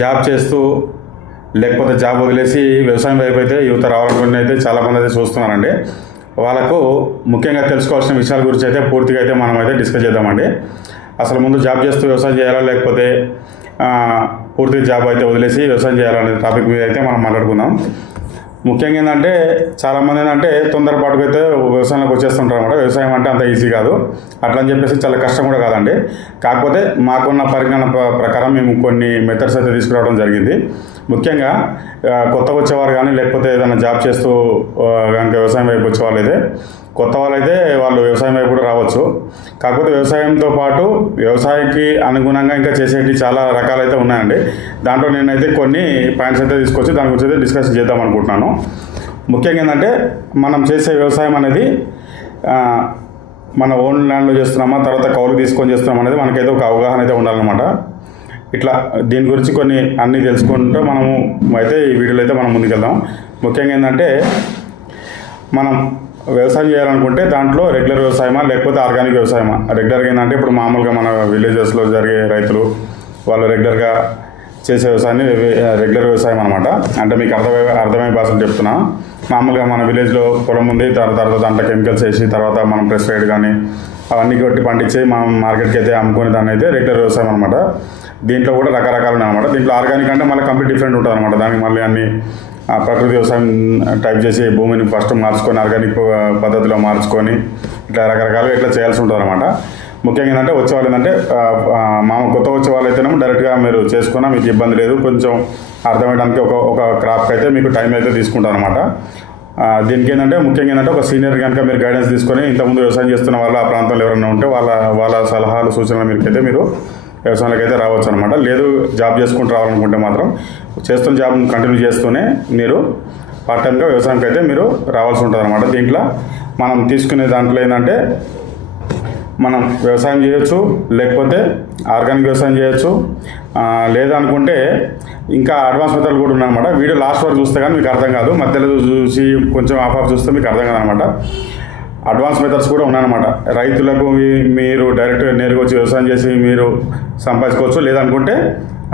Job చేస్తూ లేకపోతే job వదిలేసి వ్యవసాయం వైపు అయితే యువత రావాలనుకుని అయితే చాలామంది అయితే చూస్తున్నారండి. వాళ్ళకు ముఖ్యంగా తెలుసుకోవాల్సిన విషయాల గురించి అయితే పూర్తిగా అయితే మనం అయితే డిస్కస్ చేద్దామండి. అసలు ముందు జాబ్ చేస్తూ వ్యవసాయం చేయాలా లేకపోతే పూర్తిగా జాబ్ అయితే వదిలేసి వ్యవసాయం చేయాలనే టాపిక్ మీద అయితే మనం మాట్లాడుకుందాం. ముఖ్యంగా ఏంటంటే చాలామంది ఏంటంటే తొందరపాటుగా అయితే వ్యవసాయంలోకి వచ్చేస్తుంటారు అనమాట వ్యవసాయం అంటే అంత ఈజీ కాదు. అట్లా అని చెప్పేసి చాలా కష్టం కూడా కాదండి. కాకపోతే మాకున్న పరిజ్ఞాన ప్రకారం మేము కొన్ని మెథడ్స్ అయితే తీసుకురావడం జరిగింది. ముఖ్యంగా కొత్త వచ్చేవారు కానీ లేకపోతే ఏదైనా జాబ్ చేస్తూ కనుక వ్యవసాయం వైపు వచ్చేవాళ్ళు అయితే కొత్త వాళ్ళైతే వాళ్ళు వ్యవసాయం వైపు కూడా రావచ్చు. కాకపోతే వ్యవసాయంతో పాటు వ్యవసాయానికి అనుగుణంగా ఇంకా చేసేవి చాలా రకాలైతే ఉన్నాయండి. దాంట్లో నేనైతే కొన్ని పాయింట్స్ అయితే తీసుకొచ్చి దాని గురించి అయితే డిస్కస్ చేద్దాం అనుకుంటున్నాను. ముఖ్యంగా ఏంటంటే మనం చేసే వ్యవసాయం అనేది మన ఓన్ ల్యాండ్లో చేస్తున్నామా తర్వాత కౌలు తీసుకొని చేస్తున్నాం అనేది మనకైతే ఒక అవగాహన అయితే ఉండాలన్నమాట. ఇట్లా దీని గురించి కొన్ని అన్నీ తెలుసుకుంటూ మనము అయితే ఈ వీడియోలో అయితే మనం ముందుకెళ్దాం. ముఖ్యంగా ఏంటంటే మనం వ్యవసాయం చేయాలనుకుంటే దాంట్లో రెగ్యులర్ వ్యవసాయమా లేకపోతే ఆర్గానిక్ వ్యవసాయమా? రెగ్యులర్గా ఏంటంటే ఇప్పుడు మామూలుగా మన విలేజెస్లో జరిగే రైతులు వాళ్ళు రెగ్యులర్గా చేసే వ్యవసాయాన్ని రెగ్యులర్ వ్యవసాయం అనమాట అంటే మీకు అర్థమయ్యే అర్థమయ్యే భాషలు చెప్తున్నా. మామూలుగా మన విలేజ్లో పొలం ఉంది తర్వాత తర్వాత దాంట్లో కెమికల్స్ వేసి తర్వాత మనం ప్రెస్ రైడ్ కానీ అవన్నీ కొట్టి పండించి మనం మార్కెట్కి అయితే అమ్ముకునే దాన్ని అయితే రెగ్యులర్ వ్యవసాయం అనమాట దీంట్లో కూడా రకరకాలు ఉన్నాయి అనమాట దీంట్లో ఆర్గానిక్ అంటే మళ్ళీ కంప్లీట్ డిఫరెంట్ ఉంటుంది అనమాట దానికి మళ్ళీ అన్ని ఆ, ప్రకృతి వ్యవసాయం టైప్ చేసి భూమిని ఫస్ట్ మార్చుకొని ఆర్గానిక్ పద్ధతిలో మార్చుకొని ఇట్లా రకరకాలుగా ఇట్లా చేయాల్సి ఉంటుంది అనమాట ముఖ్యంగా ఏంటంటే వచ్చే వాళ్ళు ఏంటంటే మా కొత్త వచ్చే వాళ్ళు అయితేనేమో డైరెక్ట్గా మీరు చేసుకున్నా మీకు ఇబ్బంది లేదు. కొంచెం అర్థమయ్యడానికి ఒక ఒక క్రాప్కి అయితే మీకు టైం అయితే తీసుకుంటారు అనమాట దీనికి ఏంటంటే ముఖ్యంగా ఏంటంటే ఒక సీనియర్ కనుక మీరు గైడెన్స్ తీసుకొని ఇంతకుముందు వ్యవసాయం చేస్తున్న వాళ్ళు ఆ ప్రాంతంలో ఎవరైనా ఉంటే వాళ్ళ వాళ్ళ సలహాలు సూచనలు మీకైతే మీరు వ్యవసాయంలోకి అయితే రావచ్చు అనమాట లేదు జాబ్ చేసుకుంటూ రావాలనుకుంటే మాత్రం చేస్తున్న జాబ్ కంటిన్యూ చేస్తూనే మీరు పార్ట్ టైంగా వ్యవసాయంకి అయితే మీరు రావాల్సి ఉంటుంది అనమాట దీంట్లో మనం తీసుకునే దాంట్లో ఏంటంటే మనం వ్యవసాయం చేయొచ్చు లేకపోతే ఆర్గానిక్ వ్యవసాయం చేయొచ్చు. లేదనుకుంటే ఇంకా అడ్వాన్స్ మెథడ్ కూడా ఉన్నాయన్నమాట. వీడియో లాస్ట్ వరకు చూస్తే కానీ మీకు అర్థం కాదు. మధ్యలో చూసి కొంచెం ఆఫ్ ఆఫ్ చూస్తే మీకు అర్థం కాదనమాట అడ్వాన్స్ మెథడ్స్ కూడా ఉన్నాయన్నమాట. రైతులకు మీరు డైరెక్ట్గా నేరుగా వచ్చి వ్యవసాయం చేసి మీరు సంపాదించుకోవచ్చు. లేదనుకుంటే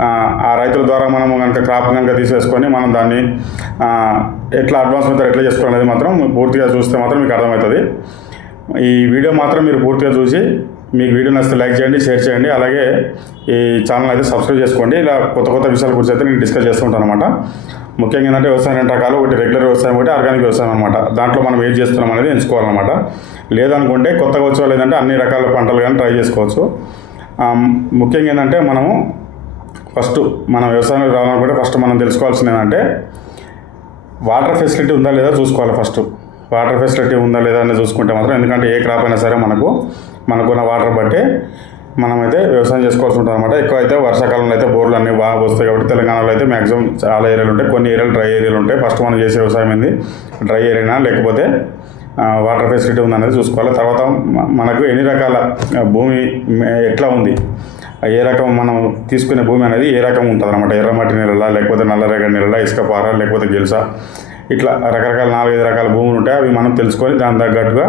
ఆ, రైతుల ద్వారా మనం కనుక క్రాప్ కనుక తీసేసుకొని మనం దాన్ని ఎట్లా అడ్వాన్స్ మెథడ్ ఎట్లా చేసుకోవాలనేది మాత్రం పూర్తిగా చూస్తే మాత్రం మీకు అర్థమవుతుంది. ఈ వీడియో మాత్రం మీరు పూర్తిగా చూసి మీకు వీడియో నచ్చితే లైక్ చేయండి షేర్ చేయండి. అలాగే ఈ ఛానల్ అయితే సబ్స్క్రైబ్ చేసుకోండి. ఇలా కొత్త కొత్త విషయాల గురించి అయితే నేను డిస్కస్ చేస్తుంటాను అనమాట ముఖ్యంగా ఏంటంటే వ్యవసాయం రెండు రకాలు. ఒకటి రెగ్యులర్ వ్యవసాయం ఒకటి ఆర్గానిక్ వ్యవసాయం అనమాట దాంట్లో మనం ఏం చేస్తున్నాం అనేది ఎంచుకోవాలన్నమాట. లేదనుకుంటే కొత్తగా వచ్చే లేదంటే అన్ని రకాల పంటలు కానీ ట్రై చేసుకోవచ్చు. ముఖ్యంగా ఏంటంటే మనము ఫస్ట్ మన వ్యవసాయం రావాలనుకుంటే ఫస్ట్ మనం తెలుసుకోవాల్సింది ఏంటంటే వాటర్ ఫెసిలిటీ ఉందా లేదా చూసుకోవాలి ఫస్ట్. వాటర్ ఫెసిలిటీ ఉందా లేదా అనేది చూసుకుంటే మాత్రం ఎందుకంటే ఏ క్రాప్ అయినా సరే మనకు మనకున్న వాటర్ బట్టి మనమైతే వ్యవసాయం చేసుకోవాల్సి ఉంటుంది అనమాట ఎక్కువ అయితే వర్షాకాలంలో అయితే బోర్లు అన్నీ బాగా వస్తాయి కాబట్టి తెలంగాణలో అయితే మ్యాక్సిమం చాలా ఏరియాలు ఉంటాయి. కొన్ని ఏరియాలు డ్రై ఏరియాలు ఉంటాయి. ఫస్ట్ మనం చేసే వ్యవసాయం ఏంది? డ్రై ఏరియానా లేకపోతే వాటర్ ఫెసిలిటీ ఉందనేది చూసుకోవాలి. తర్వాత మనకు ఎన్ని రకాల భూమి ఎట్లా ఉంది? ఏ రకం మనం తీసుకునే భూమి అనేది ఏ రకం ఉంటుంది అనమాట ఎర్రమట్టి నేలలా లేకపోతే నల్లరేగడి నేలలా ఇసుక పార లేకపోతే గిల్సా? ఇట్లా రకరకాల నాలుగైదు రకాల భూములు ఉంటాయి. అవి మనం తెలుసుకొని దాని తగ్గట్టుగా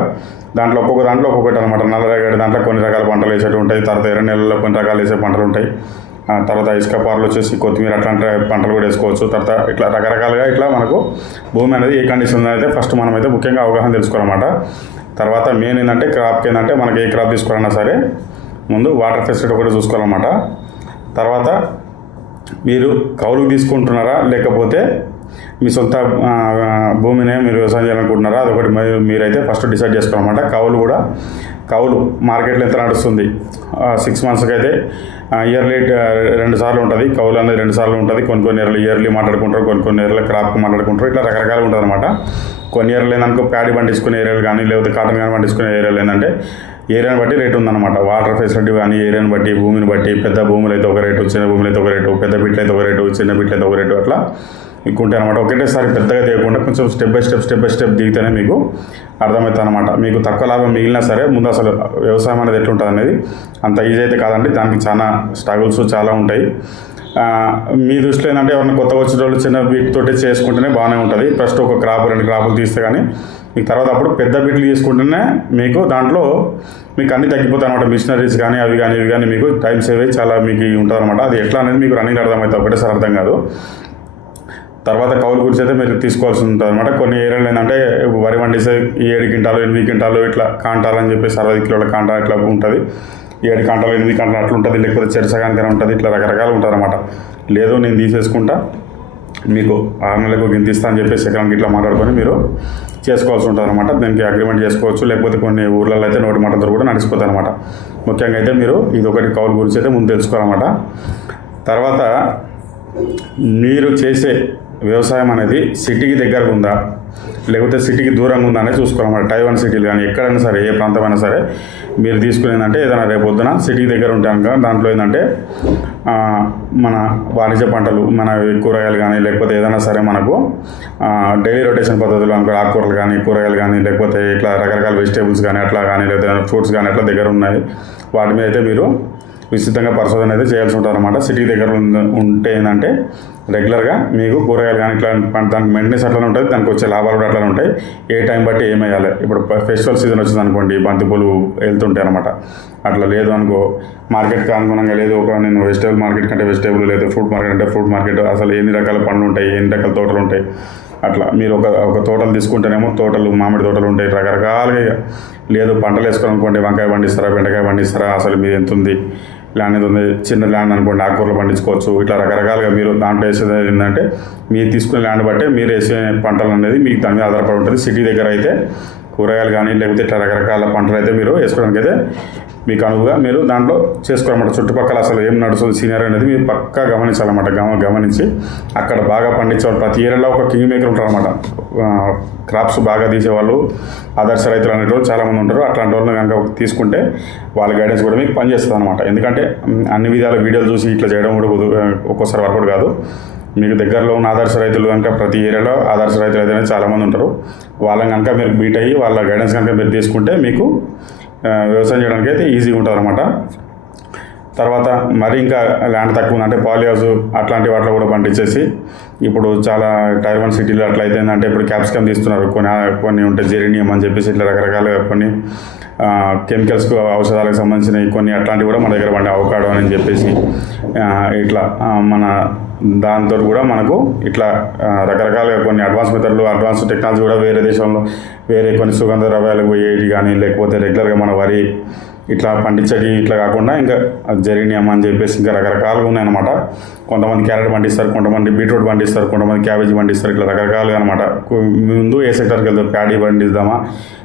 దాంట్లో ఒక్కొక్క దాంట్లో ఒక్కొక్కటి అనమాట నల్లరేగడి దాంట్లో కొన్ని రకాల పంటలు వేసేవి ఉంటాయి. తర్వాత ఎర్ర నెలల్లో కొన్ని రకాలు వేసే పంటలు ఉంటాయి. ఆ తర్వాత ఇసుక పార్లు వచ్చేసి కొత్తిమీర అట్లాంటి పంటలు కూడా వేసుకోవచ్చు. తర్వాత ఇట్లా రకరకాలుగా ఇట్లా మనకు భూమి అనేది ఏ కండిషన్ అయితే ఫస్ట్ మనమైతే ముఖ్యంగా అవగాహన తెలుసుకోవాలన్నమాట. తర్వాత మెయిన్ ఏంటంటే క్రాప్కి ఏంటంటే మనకి ఏ క్రాప్ తీసుకోవాలన్నా సరే ముందు వాటర్ ఫెసిలిటీ కూడా చూసుకోవాలన్నమాట. తర్వాత మీరు కౌలుకు తీసుకుంటున్నారా? లేకపోతే మీ సొంత భూమినే మీరు వ్యవసాయం చేయాలనుకుంటున్నారా? అదొకటి మీరైతే ఫస్ట్ డిసైడ్ చేసుకోవాలన్నమాట. కౌలు కూడా కౌలు మార్కెట్లో ఎంత నడుస్తుంది. సిక్స్ మంత్స్కి అయితే ఇయర్లీ రెండు సార్లు ఉంటుంది. కౌలు అనేది రెండు సార్లు ఉంటుంది. కొన్ని కొన్ని ఇయర్లు ఇయర్లీ మాట్లాడుకుంటారు. కొన్ని కొన్ని ఇయర్లు క్రాప్ మాట్లాడుకుంటారు. ఇట్లా రకరకాలుగా ఉంటుంది అనమాట కొన్ని ఇయర్లు ఏందనుకో ప్యాడీ పండించుకునే ఏరియాలు కానీ లేకపోతే కాటన్ కానీ పండించుకునే ఏరియాలు ఏంటంటే ఏరియాని బట్టి రేటు ఉందన్నమాట. వాటర్ ఫెసిలిటీ కానీ ఏరియాని బట్టి భూమిని బట్టి పెద్ద భూములు అయితే ఒక రేటు చిన్న భూములు అయితే ఒక రేటు పెద్ద బిట్లు అయితే ఒక రేటు చిన్న బిట్లు అయితే ఒక రేటు అట్లా ఇంకుంటే అనమాట ఒకటేసారి పెద్దగా తీయకుండా కొంచెం step by step step by step దిగితేనే మీకు అర్థమవుతుంది అనమాట మీకు తక్కువ లాభం మిగిలినా సరే ముందు అసలు వ్యవసాయం అనేది ఎట్లుంటుంది అనేది అంత ఈజీ అయితే కాదండి. దానికి చాలా స్ట్రగుల్స్ చాలా ఉంటాయి. మీ దృష్టిలో ఏంటంటే ఎవరైనా కొత్తగా వచ్చిన వాళ్ళు చిన్న బీట్ తోటి చేసుకుంటేనే బాగానే ఉంటుంది. ఫస్ట్ ఒక క్రాప్ రెండు క్రాపులు తీస్తే కానీ మీకు తర్వాత అప్పుడు పెద్ద బిట్లు తీసుకుంటేనే మీకు దాంట్లో మీకు అన్ని తగ్గిపోతాయి అనమాట మిషనరీస్ కానీ అవి కానీ ఇవి కానీ మీకు టైం సేవ్ అయ్యి చాలా మీకు ఉంటుంది అనమాట అది ఎట్లా అనేది మీకు రన్నింగ్ అర్థమవుతుంది. ఒకటేసారి అర్థం కాదు. తర్వాత కౌలు గురించి అయితే మీరు తీసుకోవాల్సి ఉంటుంది అనమాట కొన్ని ఏరియాలు ఏంటంటే వరి వండిస్తే ఏడు క్వింటాలు ఎనిమిది క్వింటాలు ఇట్లా కాంటాలు అని చెప్పేసి అరవై కిలోల కాంటా ఇట్లా ఉంటుంది. ఏడు కాంటాలు ఎనిమిది కాంటాలు అట్లా ఉంటుంది. లేకపోతే చెరసగానికైనా ఉంటుంది. ఇట్లా రకరకాలు ఉంటుంది అనమాట లేదు నేను తీసేసుకుంటా. మీకు ఆరు నెలలకు గింతిస్తా అని చెప్పేసి ఎకరానికి ఇట్లా మాట్లాడుకొని మీరు చేసుకోవాల్సి ఉంటుంది అనమాట దీనికి అగ్రిమెంట్ చేసుకోవచ్చు. లేకపోతే కొన్ని ఊర్లలో అయితే నోటి మాటలతో కూడా నడిచిపోతాయి అనమాట ముఖ్యంగా అయితే మీరు ఇది ఒకటి కౌలు గురించి అయితే ముందు తెలుసుకోవాలన్నమాట. తర్వాత మీరు చేసే వ్యవసాయం అనేది సిటీకి దగ్గర ఉందా? లేకపోతే సిటీకి దూరంగా ఉందా అనేది చూసుకోవాలన్నమాట టైవన్ సిటీలు కానీ ఎక్కడైనా సరే ఏ ప్రాంతమైనా సరే మీరు తీసుకునేదంటే ఏదైనా రేపు పొద్దున సిటీకి దగ్గర ఉంటాను కదా దాంట్లో ఏంటంటే మన వాణిజ్య పంటలు మన కూరగాయలు కానీ లేకపోతే ఏదైనా సరే మనకు డైలీ రొటేషన్ పద్ధతిలో అనుకో ఆకుకూరలు కానీ కూరగాయలు కానీ లేకపోతే ఇట్లా రకరకాల వెజిటేబుల్స్ కానీ అట్లా కానీ లేదా ఫ్రూట్స్ కానీ అట్లా దగ్గర ఉన్నాయి. వాటి మీద అయితే మీరు విస్తృతంగా పరిశోధన అయితే చేయాల్సి ఉంటుంది సిటీ దగ్గర ఉంటే ఏంటంటే రెగ్యులర్గా మీకు కూరగాయలు కానీ ఇట్లా పంట దానికి మెయింటెనెన్స్ అట్లా ఉంటుంది దానికి వచ్చే లాభాలు కూడా అట్లా ఉంటాయి. ఏ టైం బట్టి ఏం వేయాలి? ఇప్పుడు ఫెస్టివల్ సీజన్ వచ్చింది అనుకోండి బంతిపూలు వెళ్తుంటాయి అనమాట అట్లా లేదు అనుకో మార్కెట్కి అనుగుణంగా లేదు ఒక నేను వెజిటేబుల్ మార్కెట్ కంటే వెజిటేబుల్ లేదు ఫ్రూట్ మార్కెట్ అంటే ఫ్రూట్ మార్కెట్ అసలు ఎన్ని రకాల పండ్లు ఉంటాయి ఎన్ని రకాల తోటలు ఉంటాయి? అట్లా మీరు ఒక ఒక తోటలు తీసుకుంటేనేమో తోటలు మామిడి తోటలు ఉంటాయి రకరకాలుగా లేదు పంటలు వేసుకోవాలనుకోండి వంకాయ పండిస్తారా బెండకాయ పండిస్తారా అసలు మీరు ఎంత ఉంది ల్యాండ్ ఎంత ఉంది చిన్న ల్యాండ్ అనుకోండి ఆకుకూరలు పండించుకోవచ్చు. ఇట్లా రకరకాలుగా మీరు దాంట్లో వేసేది ఏంటంటే మీరు తీసుకునే ల్యాండ్ బట్టే మీరు వేసే పంటలు అనేది మీకు దాని మీద ఆధారపడి ఉంటుంది. సిటీ దగ్గర అయితే కూరగాయలు కానీ లేకపోతే ఇట్లా రకరకాల పంటలు అయితే మీరు వేసుకోవడానికి అయితే మీకు అనువుగా మీరు దాంట్లో చేసుకోవాలన్నమాట చుట్టుపక్కల అసలు ఏం నడుస్తుంది సీనియర్ అనేది మీరు పక్కా గమనించాలన్నమాట. గమ గమనించి అక్కడ బాగా పండించే వాళ్ళు ప్రతి ఏరియాలో ఒక కింగ్ మేకర్ ఉంటారన్నమాట. క్రాప్స్ బాగా తీసేవాళ్ళు ఆదర్శ రైతులు అనేటువంటి చాలామంది ఉంటారు. అట్లాంటి వాళ్ళని కనుక తీసుకుంటే వాళ్ళ గైడెన్స్ కూడా మీకు పనిచేస్తుంది అనమాట ఎందుకంటే అన్ని విధాల వీడియోలు చూసి ఇట్లా చేయడం కూడా ఒక్కోసారి వర్కౌట్ కాదు. మీకు దగ్గరలో ఉన్న ఆదర్శ రైతులు కనుక ప్రతి ఏరియాలో ఆదర్శ రైతులు అయితే చాలామంది ఉంటారు. వాళ్ళని కనుక మీరు బీట్ అయ్యి వాళ్ళ గైడెన్స్ కనుక మీరు తీసుకుంటే మీకు వ్యవసాయం చేయడానికి అయితే ఈజీగా ఉంటుంది అనమాట తర్వాత మరి ఇంకా ల్యాండ్ తక్కువ ఉందంటే పాలి అట్లాంటి వాటిలో కూడా పండించేసి ఇప్పుడు చాలా టైర్ వన్ సిటీలో అట్లా అయితేందంటే ఇప్పుడు క్యాప్సికమ్ తీస్తున్నారు. కొన్ని కొన్ని ఉంటాయి జెరీనియం అని చెప్పేసి ఇట్లా రకరకాల కొన్ని కెమికల్స్కు ఔషధాలకు సంబంధించినవి కొన్ని అట్లాంటివి కూడా మన దగ్గర పండే అవకాడో అని చెప్పేసి ఇట్లా మన దాంతో కూడా మనకు ఇట్లా రకరకాలుగా కొన్ని అడ్వాన్స్ మెథడ్లు అడ్వాన్స్ టెక్నాలజీ కూడా వేరే దేశంలో వేరే కొన్ని సుగంధ ద్రవ్యాలకు పోయేవి కానీ లేకపోతే రెగ్యులర్గా మన వరి ఇట్లా పండించేది ఇట్లా కాకుండా ఇంకా జెరీనియం అని చెప్పేసి ఇంకా రకరకాలుగా ఉన్నాయన్నమాట. కొంతమంది క్యారెట్ పండిస్తారు కొంతమంది బీట్రూట్ పండిస్తారు కొంతమంది క్యాబేజీ పండిస్తారు ఇట్లా రకరకాలుగా అనమాట ముందు ఏ సెక్టర్కి వెళ్తాం ప్యాడీ పండిద్దామా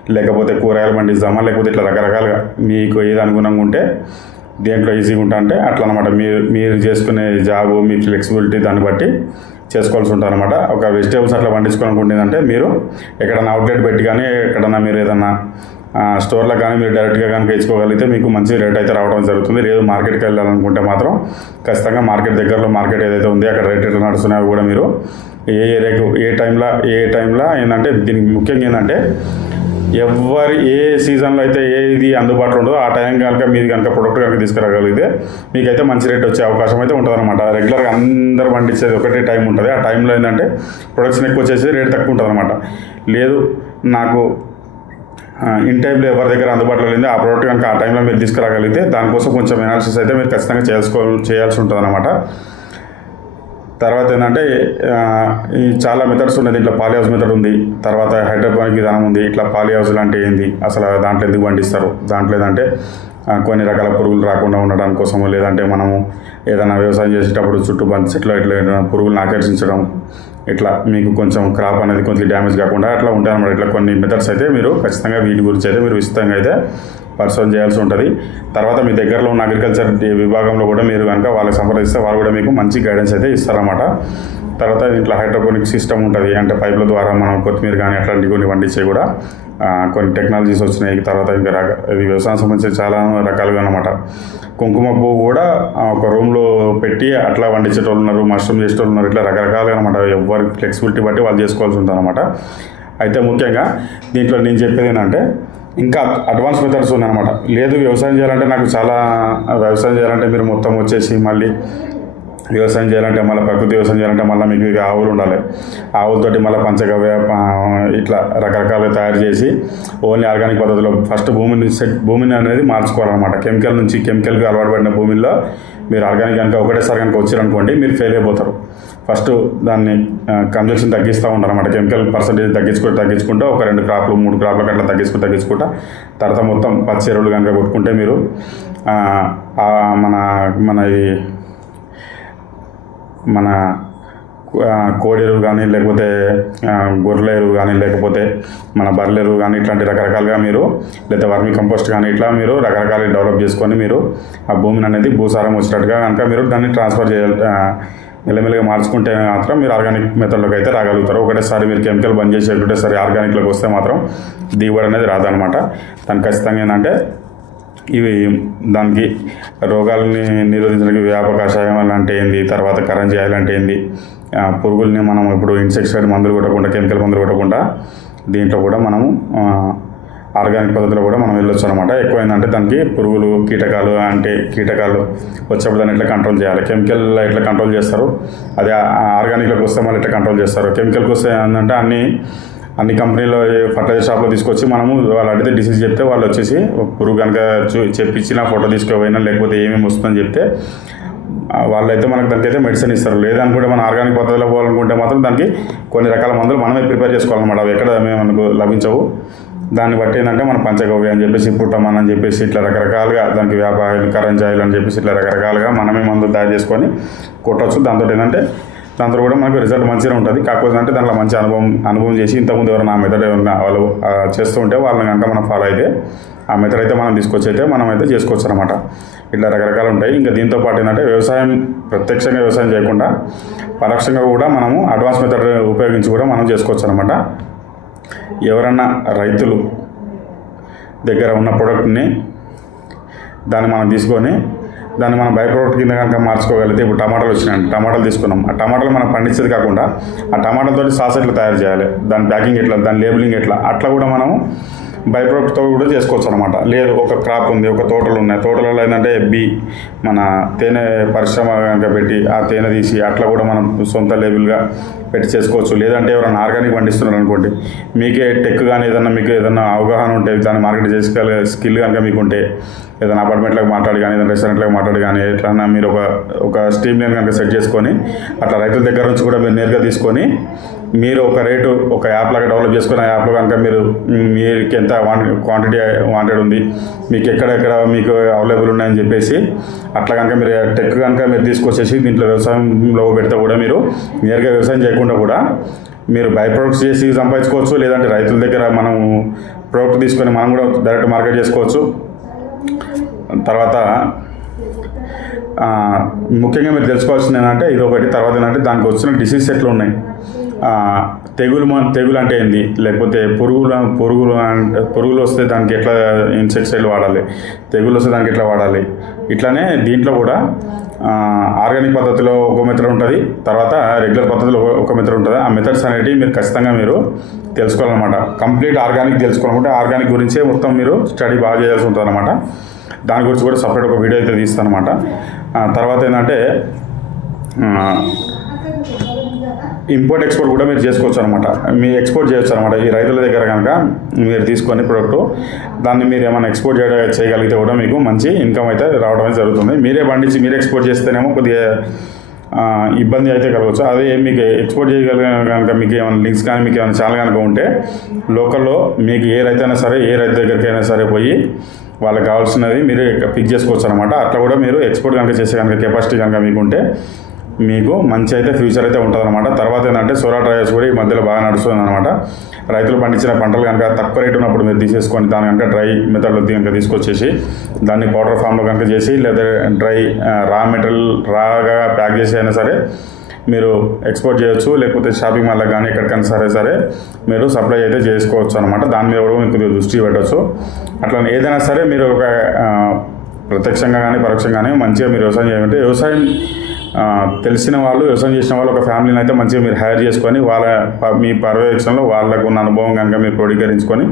లేకపోతే కూరగాయలు పండిద్దామా లేకపోతే ఇట్లా రకరకాలుగా మీకు ఏది అనుగుణంగా ఉంటే దేంట్లో ఈజీగా ఉంటా అంటే అట్లా అనమాట మీరు మీరు చేసుకునే జాబ్ మీ ఫ్లెక్సిబిలిటీ దాన్ని బట్టి చేసుకోవాల్సి ఉంటుంది ఒక వెజిటేబుల్స్ అట్లా పండించుకోవాలనుకుంటుందంటే మీరు ఎక్కడైనా అవుట్లెట్ పెట్టి కానీ ఎక్కడన్నా మీరు ఏదన్నా స్టోర్లో కానీ మీరు డైరెక్ట్గా కనుక ఇచ్చుకోగలిగితే మీకు మంచి రేట్ అయితే రావడం జరుగుతుంది. లేదు మార్కెట్కి వెళ్ళాలనుకుంటే మాత్రం ఖచ్చితంగా మార్కెట్ దగ్గరలో మార్కెట్ ఏదైతే ఉంది అక్కడ రేట్ ఎట్లా నడుస్తున్నాయో కూడా మీరు ఏ ఏరియాకు ఏ టైంలో ఏ టైంలో ఏంటంటే దీనికి ముఖ్యంగా ఏంటంటే ఎవరి ఏ సీజన్లో అయితే ఏది అందుబాటులో ఉండదో ఆ టైం కనుక మీది కనుక ప్రొడక్ట్ కనుక తీసుకురాగలిగితే మీకైతే మంచి రేట్ వచ్చే అవకాశం అయితే ఉంటుంది అనమాట రెగ్యులర్గా అందరు పండించేది ఒకటే టైం ఉంటుంది. ఆ టైంలో ఏంటంటే ప్రొడక్షన్ ఎక్కువ వచ్చేసి రేట్ తక్కువ ఉంటుంది అనమాట లేదు నాకు ఇన్ టైంలో ఎవరి దగ్గర అందుబాటులో లేదు ఆ ప్రోడక్ట్ కనుక ఆ టైంలో మీరు తీసుకురాగలిగితే దానికోసం కొంచెం ఎనాలిసిస్ అయితే మీరు ఖచ్చితంగా చేసుకో చేయాల్సి ఉంటుంది అనమాట తర్వాత ఏంటంటే ఈ చాలా మెథడ్స్ ఉన్నాయి. దీంట్లో పాలీ హౌస్ మెథడ్ ఉంది. తర్వాత హైడ్రోపోనిక్ విధానం ఉంది. ఇట్లా పాలీ హౌస్ లాంటి ఏంది? అసలు దాంట్లో ఎందుకు పండిస్తారు? దాంట్లో ఏదంటే కొన్ని రకాల పురుగులు రాకుండా ఉండడం కోసము లేదంటే మనము ఏదైనా వ్యవసాయం చేసేటప్పుడు చుట్టూ బంతి చెట్లు ఇట్లా పురుగులను ఆకర్షించడం ఇట్లా మీకు కొంచెం క్రాప్ అనేది కొంచెం డ్యామేజ్ కాకుండా అట్లా ఉంటాయి అన్నమాట ఇట్లా కొన్ని మెథడ్స్ అయితే మీరు ఖచ్చితంగా వీటి గురించి అయితే మీరు విస్తృతంగా అయితే పరిశోధన చేయాల్సి ఉంటుంది. తర్వాత మీ దగ్గరలో ఉన్న అగ్రికల్చర్ విభాగంలో కూడా మీరు కనుక వాళ్ళకి సంప్రదిస్తే వాళ్ళు కూడా మీకు మంచి గైడెన్స్ అయితే ఇస్తారన్నమాట. తర్వాత ఇంట్లో హైడ్రోపోనిక్ సిస్టమ్ ఉంటుంది. అంటే పైపుల ద్వారా మనం కొత్తిమీర కానీ అట్లాంటివి కొన్ని పండించే కూడా కొన్ని టెక్నాలజీస్ వచ్చినాయి. తర్వాత ఇంకా రక ఇది వ్యవసాయం సంబంధించి చాలా రకాలుగా అనమాట కుంకుమ పువ్వు కూడా ఒక రూమ్లో పెట్టి అట్లా పండించేటోళ్ళు ఉన్నారు మష్రూమ్ చేసేటోళ్ళు ఉన్నారు ఇట్లా రకరకాలుగా అనమాట ఎవరి ఫ్లెక్సిబిలిటీ బట్టి వాళ్ళు చేసుకోవాల్సి ఉంటుంది అనమాట అయితే ముఖ్యంగా దీంట్లో నేను చెప్పేది ఏంటంటే ఇంకా అడ్వాన్స్ మెథడ్స్ ఉన్నాయన్నమాట. లేదు వ్యవసాయం చేయాలంటే నాకు చాలా వ్యవసాయం చేయాలంటే మీరు మొత్తం వచ్చేసి మళ్ళీ వ్యవసాయం చేయాలంటే మళ్ళీ ప్రకృతి వ్యవసాయం చేయాలంటే మళ్ళీ మీకు ఇక ఆవులు ఉండాలి. ఆవులతోటి మళ్ళీ పంచగవ్య ఇట్లా రకరకాలుగా తయారు చేసి ఓన్లీ ఆర్గానిక్ పద్ధతిలో ఫస్ట్ భూమిని సెట్ భూమిని అనేది మార్చుకోవాలన్నమాట. కెమికల్ నుంచి కెమికల్కి అలవాటు పడిన భూమిలో మీరు ఆర్గానిక్ కనుక ఒకటేసారి కనుక వచ్చారనుకోండి మీరు ఫెయిల్ అయిపోతారు. ఫస్ట్ దాన్ని కన్జక్షన్ తగ్గిస్తూ ఉంటారు అనమాట కెమికల్ పర్సంటేజ్ తగ్గించుకుంటూ తగ్గించుకుంటూ ఒక రెండు క్రాప్లు మూడు క్రాప్లకు అట్లా తగ్గించుకుంటూ తగ్గించుకుంటా. తర్వాత మొత్తం పచ్చి ఎరువులు కనుక కొట్టుకుంటే మీరు మన మన ఈ మన కోడి ఎరువు కానీ లేకపోతే గొర్రెల ఎరువు కానీ లేకపోతే మన బర్రెల ఎరువు కానీ ఇట్లాంటి రకరకాలుగా మీరు లేదా వర్మి కంపోస్ట్ కానీ ఇట్లా మీరు రకరకాలు డెవలప్ చేసుకొని మీరు ఆ భూమిని అనేది భూసారం వచ్చినట్టుగా కనుక మీరు దాన్ని ట్రాన్స్ఫర్ చేయాలి మెల్లమెల్లగా మార్చుకుంటే మాత్రం మీరు ఆర్గానిక్ మెథడ్లోకి అయితే రాగలుగుతారు. ఒకటేసారి మీరు కెమికల్ బంద్ చేసి ఒకటేసారి ఆర్గానిక్లోకి వస్తే మాత్రం దిగుబడి అనేది రాదనమాట దానికి ఖచ్చితంగా ఏంటంటే ఇవి దానికి రోగాలని నిరోధించడానికి వ్యాప కషాయం అంటే ఏంది తర్వాత కరంజాయాలు అంటే ఏంది పురుగుల్ని మనం ఇప్పుడు ఇన్సెక్టిసైడ్ మందులు కొట్టకుండా కెమికల్ మందులు కొట్టకుండా దీంట్లో కూడా మనము ఆర్గానిక్ పద్ధతిలో కూడా మనం వెళ్ళొచ్చు అనమాట ఎక్కువ ఏంటంటే దానికి పురుగులు కీటకాలు అంటే కీటకాలు వచ్చేప్పుడు దాన్ని ఎట్లా కంట్రోల్ చేయాలి? కెమికల్ ఎట్లా కంట్రోల్ చేస్తారు? అదే ఆర్గానిక్లోకి వస్తే మళ్ళీ ఎట్లా కంట్రోల్ చేస్తారు? కెమికల్కి వస్తే ఏంటంటే అన్ని అన్ని కంపెనీలో ఫర్టిలైజర్ షాప్లో తీసుకొచ్చి మనము వాళ్ళు అడిగితే డిసీజ్ చెప్తే వాళ్ళు వచ్చేసి పురుగు కనుక చూ చెప్పించిన ఫోటో తీసుకుపోయినా లేకపోతే ఏమేమి వస్తుందని చెప్తే వాళ్ళైతే మనకు దానికైతే మెడిసిన్ ఇస్తారు. లేదనుకుంటే మనం ఆర్గానిక్ పద్ధతిలో పోవాలనుకుంటే మాత్రం దానికి కొన్ని రకాల మందులు మనమే ప్రిపేర్ చేసుకోవాలన్నమాట. అవి ఎక్కడ మనకు లభించవు. దాన్ని బట్టి ఏంటంటే మనం పంచగవ్య అని చెప్పేసి పుట్టమని అని చెప్పేసి ఇట్లా రకరకాలుగా దానికి వ్యాపారాలు కరెంజాయిలు అని చెప్పేసి ఇట్లా రకరకాలుగా మనమే మందులు తయారు చేసుకొని కొట్టవచ్చు దాంతో ఏంటంటే దాంతో కూడా మనకు రిజల్ట్ మంచిగా ఉంటుంది. కాకపోతే అంటే దాంట్లో మంచి అనుభవం అనుభవం చేసి ఇంతకుముందు ఎవరైనా ఆ మెథడ్ ఏమైనా వాళ్ళు చేస్తుంటే చేస్తూ ఉంటే వాళ్ళని కనుక మనం ఫాలో అయితే ఆ మెథడ్ అయితే మనం తీసుకొచ్చి అయితే మనం అయితే చేసుకోవచ్చు అనమాట ఇట్లా రకరకాలు ఉంటాయి. ఇంకా దీంతో పాటు ఏంటంటే వ్యవసాయం ప్రత్యక్షంగా వ్యవసాయం చేయకుండా పరోక్షంగా కూడా మనము అడ్వాన్స్ మెథడ్ ఉపయోగించి కూడా మనం చేసుకోవచ్చు అనమాట ఎవరన్నా రైతులు దగ్గర ఉన్న ప్రోడక్ట్ని దాన్ని మనం తీసుకొని దాన్ని మనం బై ప్రోడక్ట్ కింద కనుక మార్చుకోగలిగితే ఇప్పుడు టమాటాలు వచ్చినాయండి టమాటాలు తీసుకున్నాం. ఆ టమాటాలు మనం పండించేది కాకుండా ఆ టమాటాలతో సాస్ ఎట్లా తయారు చేయాలి దాని ప్యాకింగ్ ఎట్లా దాని లేబులింగ్ ఎట్లా అట్లా కూడా మనము బైప్రోడక్ట్తో కూడా చేసుకోవచ్చు అనమాట లేదు ఒక క్రాప్ ఉంది ఒక తోటలు ఉన్నాయి. తోటలలో ఏంటంటే ఎబ్బి మన తేనె పరిశ్రమ కనుక పెట్టి ఆ తేనె తీసి అట్లా కూడా మనం సొంత లేబుల్గా పెట్టి చేసుకోవచ్చు. లేదంటే ఎవరైనా ఆర్గానిక్ పండిస్తున్నారు అనుకోండి మీకే టెక్ కానీ ఏదన్నా మీకు ఏదన్నా అవగాహన ఉంటే దాన్ని మార్కెట్ చేసుకోగల స్కిల్ కనుక మీకు ఉంటే ఏదైనా అపార్ట్మెంట్లకు మాట్లాడి కానీ ఏదైనా రెస్టారెంట్లకు మాట్లాడి కానీ ఎట్లన్నా మీరు ఒక ఒక స్ట్రీమ్ లైన్ కనుక సెట్ చేసుకొని అట్లా రైతుల దగ్గర నుంచి కూడా మీరు నేరుగా తీసుకొని మీరు ఒక రేటు ఒక యాప్ లాగా డెవలప్ చేసుకున్న యాప్లో కనుక మీరు మీకు ఎంత క్వాంటిటీ వాంటెడ్ ఉంది మీకు ఎక్కడెక్కడ మీకు అవైలబుల్ ఉన్నాయని చెప్పేసి అట్లా కనుక మీరు టెక్ కనుక మీరు తీసుకొచ్చేసి దీంట్లో వ్యవసాయంలో పెడితే కూడా మీరు నేరుగా వ్యవసాయం చేయకుండా కూడా మీరు బై ప్రొడక్ట్స్ చేసి సంపాదించుకోవచ్చు లేదంటే రైతుల దగ్గర మనం ప్రోడక్ట్ తీసుకొని మనం కూడా డైరెక్ట్ మార్కెట్ చేసుకోవచ్చు. తర్వాత ముఖ్యంగా మీరు తెలుసుకోవాల్సింది ఏంటంటే ఇది ఒకటి తర్వాత ఏంటంటే దానికి వచ్చిన డిసీజ్ ఎట్లా ఉన్నాయి. తెగులు మన తెగులు అంటే ఏంది? లేకపోతే పురుగులు పురుగులు అంటే పురుగులు వస్తే దానికి ఎట్లా ఇన్సెక్టిసైడ్ వాడాలి? తెగులు వస్తే దానికి ఎట్లా వాడాలి? ఇట్లానే దీంట్లో కూడా ఆర్గానిక్ పద్ధతిలో ఒక మెథడ్ ఉంటుంది తర్వాత రెగ్యులర్ పద్ధతిలో ఒక- ఒక మెథడ్ ఉంటుంది. ఆ మెథడ్స్ అనేటివి మీరు ఖచ్చితంగా మీరు తెలుసుకోవాలన్నమాట. కంప్లీట్ ఆర్గానిక్ తెలుసుకోవాలనుకుంటే ఆర్గానిక్ గురించే మొత్తం మీరు స్టడీ బాగా చేయాల్సి ఉంటుంది అనమాట దాని గురించి కూడా సపరేట్ ఒక వీడియో అయితే తీస్తాను అనమాట తర్వాత ఏంటంటే ఇంపోర్ట్ ఎక్స్పోర్ట్ కూడా మీరు చేసుకోవచ్చు అనమాట. మీ ఎక్స్పోర్ట్ చేయొచ్చు అనమాట. ఈ రైతుల దగ్గర కనుక మీరు తీసుకొని ప్రోడక్ట్ దాన్ని మీరు ఏమైనా ఎక్స్పోర్ట్ చేయ చేయగలిగితే కూడా మీకు మంచి ఇన్కమ్ అయితే రావడం జరుగుతుంది. మీరే పండించి మీరే ఎక్స్పోర్ట్ చేస్తేనేమో కొద్దిగా ఇబ్బంది అయితే కలగవచ్చు అదే మీకు ఎక్స్పోర్ట్ చేయగలిగిన కనుక మీకు ఏమైనా లింక్స్ కానీ మీకు ఏమైనా ఛానల్ కనుక ఉంటే లోకల్లో మీకు ఏ రైతు అయినా సరే ఏ రైతు దగ్గరికి అయినా సరే పోయి వాళ్ళకి కావాల్సినది మీరు పిక్ చేసుకోవచ్చు అనమాట. అట్లా కూడా మీరు ఎక్స్పోర్ట్ కనుక చేసే కనుక కెపాసిటీ కనుక మీకు ఉంటే మీకు మంచి అయితే ఫ్యూచర్ అయితే ఉంటుంది అనమాట తర్వాత ఏంటంటే సోలార్ డ్రైవర్స్ కూడా ఈ మధ్యలో బాగా నడుస్తుంది అనమాట రైతులు పండించిన పంటలు కనుక తక్కువ రేటు ఉన్నప్పుడు మీరు తీసేసుకొని దాని కనుక డ్రై మెథడ్లో కనుక తీసుకొచ్చేసి దాన్ని పౌడర్ ఫామ్లో కనుక చేసి లేదా డ్రై రా మెటీరియల్ రాగా ప్యాక్ చేసి అయినా సరే మీరు ఎక్స్పోర్ట్ చేయొచ్చు. లేకపోతే షాపింగ్ మాల్కి కానీ ఎక్కడికైనా సరే సరే మీరు సప్లై అయితే చేసుకోవచ్చు అనమాట దాని మీద కూడా మీకు దృష్టి పెట్టవచ్చు అట్లా ఏదైనా సరే మీరు ఒక ప్రత్యక్షంగా కానీ పరోక్షంగా కానీ మంచిగా మీరు వ్యవసాయం చేయాలంటే వ్యవసాయం తెలిసిన వాళ్ళు వ్యవసాయం చేసిన వాళ్ళు ఒక ఫ్యామిలీని అయితే మంచిగా మీరు హైర్ చేసుకొని వాళ్ళ మీ పర్యవేక్షణలో వాళ్ళకు ఉన్న అనుభవం కనుక మీరు క్రోడీకరించుకొని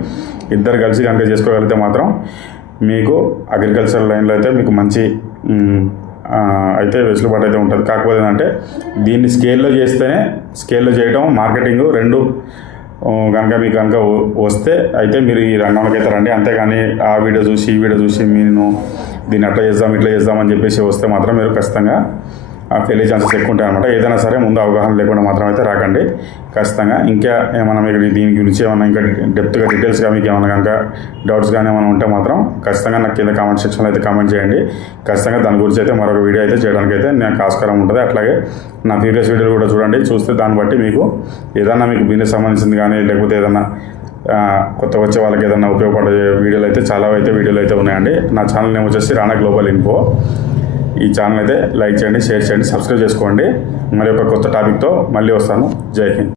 ఇద్దరు కలిసి కనుక చేసుకోగలిగితే మాత్రం మీకు అగ్రికల్చర్ లైన్లో అయితే మీకు మంచి అయితే వెసులుబాటు అయితే ఉంటుంది. కాకపోతే ఏంటంటే దీన్ని స్కేల్లో చేస్తేనే స్కేల్లో చేయడం మార్కెటింగ్ రెండు కనుక మీకు కనుక వస్తే అయితే మీరు ఈ రంగంలోకి అయితే రండి. అంతేగాని ఆ వీడియో చూసి ఈ వీడియో చూసి నేను దీన్ని అట్లా చేద్దాం ఇట్లా చేద్దాం అని చెప్పేసి వస్తే మాత్రం మీరు ఖచ్చితంగా ఫెయిల్ ఛాన్సెస్ ఎక్కువ ఉంటాయి అనమాట ఏదైనా సరే ముందు అవగాహన లేకుండా మాత్రం అయితే రాకండి. ఖచ్చితంగా ఇంకా ఏమైనా మీకు దీని గురించి ఏమైనా ఇంకా డెప్త్గా డీటెయిల్స్గా మీకు ఏమైనా కనుక డౌట్స్ కానీ ఏమైనా ఉంటే మాత్రం ఖచ్చితంగా నాకు కింద కామెంట్ సెక్షన్లో అయితే కామెంట్ చేయండి. ఖచ్చితంగా దాని గురించి అయితే మరొక వీడియో అయితే చేయడానికి అయితే నాకు ఆస్కారం ఉంటుంది. అట్లాగే నా ప్రీవియస్ వీడియోలు కూడా చూడండి. చూస్తే దాన్ని బట్టి మీకు ఏదైనా మీకు బిజినెస్ సంబంధించింది కానీ లేకపోతే ఏదైనా కొత్త వచ్చే వాళ్ళకి ఏదైనా ఉపయోగపడే వీడియోలు అయితే చాలా అయితే వీడియోలు అయితే ఉన్నాయండి. నా ఛానల్ నేమ్ వచ్చేసి రాణా గ్లోబల్ ఇన్ఫో ఈ ఛానల్ అయితే లైక్ చేయండి షేర్ చేయండి సబ్స్క్రైబ్ చేసుకోండి. మరి ఒక కొత్త టాపిక్తో మళ్ళీ వస్తాను. జై హింద్.